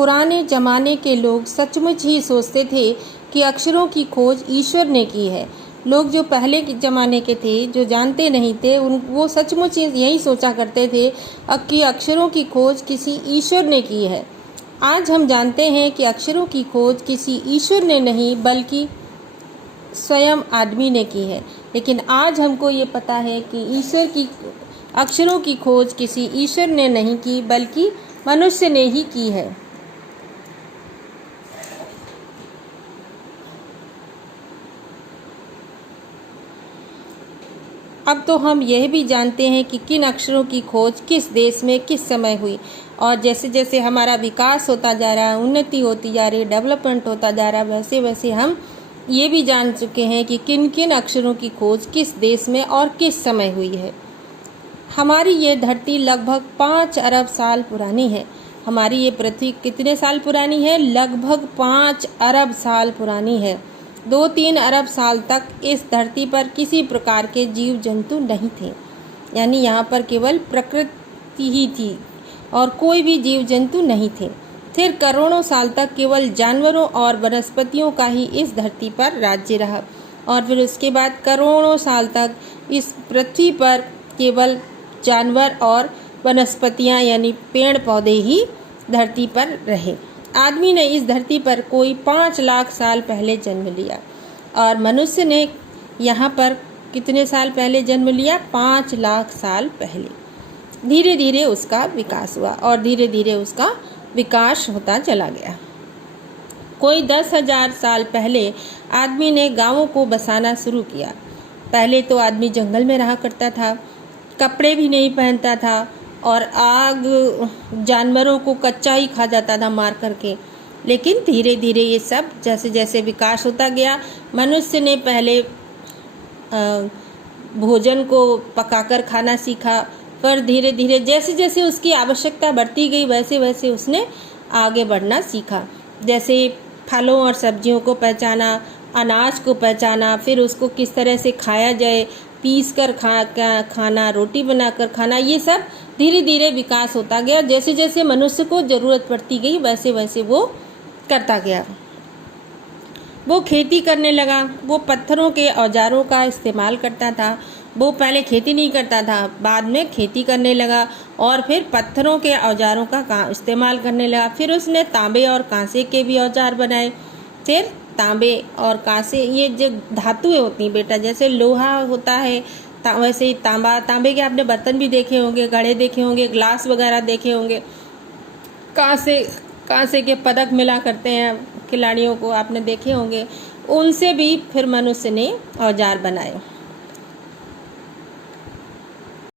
पुराने ज़माने के लोग सचमुच ही सोचते थे कि अक्षरों की खोज ईश्वर ने की है। लोग जो पहले के ज़माने के थे, जो जानते नहीं थे, वो सचमुच यही सोचा करते थे कि अक्षरों की खोज किसी ईश्वर ने की है। आज हम जानते हैं कि अक्षरों की खोज किसी ईश्वर ने नहीं बल्कि स्वयं आदमी ने की है। लेकिन आज हमको ये पता है कि अक्षरों की खोज किसी ईश्वर ने नहीं की बल्कि मनुष्य ने ही की है। अब तो हम यह भी जानते हैं कि किन अक्षरों की खोज किस देश में किस समय हुई, और जैसे जैसे हमारा विकास होता जा रहा है, उन्नति होती जा रही है, डेवलपमेंट होता जा रहा है, वैसे वैसे हम ये भी जान चुके हैं कि किन किन अक्षरों की खोज किस देश में और किस समय हुई है। हमारी ये धरती लगभग 5 अरब साल पुरानी है। हमारी ये पृथ्वी कितने साल पुरानी है? लगभग 5 अरब साल पुरानी है। 2-3 अरब साल तक इस धरती पर किसी प्रकार के जीव जंतु नहीं थे, यानी यहाँ पर केवल प्रकृति ही थी और कोई भी जीव जंतु नहीं थे। फिर करोड़ों साल तक केवल जानवरों और वनस्पतियों का ही इस धरती पर राज्य रहा, और फिर उसके बाद करोड़ों साल तक इस पृथ्वी पर केवल जानवर और वनस्पतियाँ यानी पेड़ पौधे ही धरती पर रहे। आदमी ने इस धरती पर कोई 5 लाख साल पहले जन्म लिया, और मनुष्य ने यहाँ पर कितने साल पहले जन्म लिया? 5 लाख साल पहले। धीरे धीरे उसका विकास हुआ और धीरे धीरे उसका विकास होता चला गया। कोई 10,000 साल पहले आदमी ने गांवों को बसाना शुरू किया। पहले तो आदमी जंगल में रहा करता था, कपड़े भी नहीं पहनता था और आग जानवरों को कच्चा ही खा जाता था मार करके। लेकिन धीरे धीरे ये सब जैसे जैसे विकास होता गया, मनुष्य ने पहले भोजन को पकाकर खाना सीखा, पर धीरे धीरे जैसे जैसे उसकी आवश्यकता बढ़ती गई वैसे वैसे उसने आगे बढ़ना सीखा। जैसे फलों और सब्जियों को पहचाना, अनाज को पहचाना, फिर उसको किस तरह से खाया जाए, पीस कर खाना, रोटी बनाकर खाना, ये सब धीरे धीरे विकास होता गया। जैसे जैसे मनुष्य को ज़रूरत पड़ती गई वैसे वैसे वो करता गया। वो खेती करने लगा, वो पत्थरों के औजारों का इस्तेमाल करता था। वो पहले खेती नहीं करता था, बाद में खेती करने लगा और फिर पत्थरों के औजारों का इस्तेमाल करने लगा। फिर उसने तांबे और कांसे के भी औजार बनाए। फिर तांबे और कांसे, ये जो धातुएं होती हैं बेटा, जैसे लोहा होता है वैसे ही तांबे के आपने बर्तन भी देखे होंगे, घड़े देखे होंगे, ग्लास वगैरह देखे होंगे। कांसे के पदक मिला करते हैं खिलाड़ियों को, आपने देखे होंगे। उनसे भी फिर मनुष्य ने औजार बनाए।